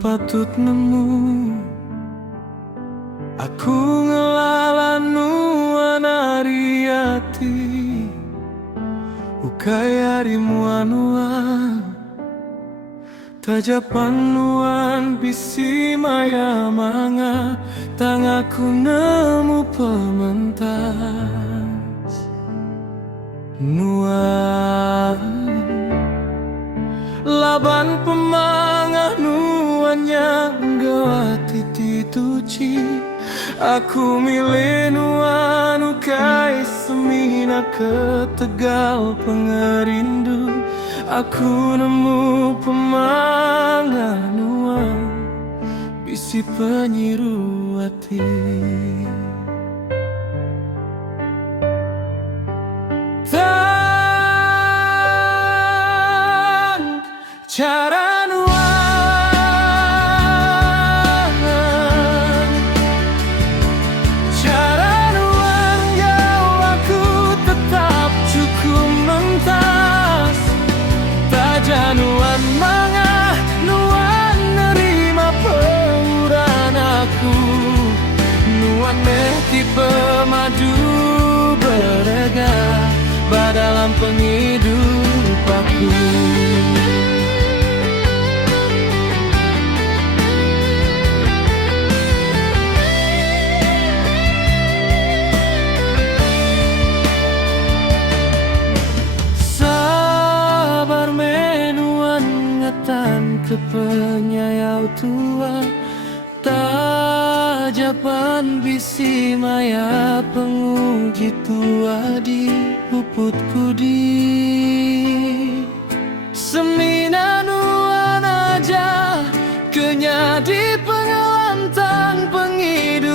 patut nemu. Aku ngelalanu anariati ukayarimu anua tajapanuan bisi maya manga tangaku nemu pementas nuan laban pemangah nuannya gawati tituci aku milih nuan ukai semina ke Tegal pengerindu aku nemu pemangah nuan bisi penyiru hati. Cara nuan, cara nuan jauh aku tetap cukup mentas. Taja nuan mangah, nuan nerima peuran aku. Nuan meh pemadu berega badalam penghidup aku. Ke penyayau tua tajapan bisi maya penguji tua di puput kudi semina nuan aja kenya di pengelantang penghidup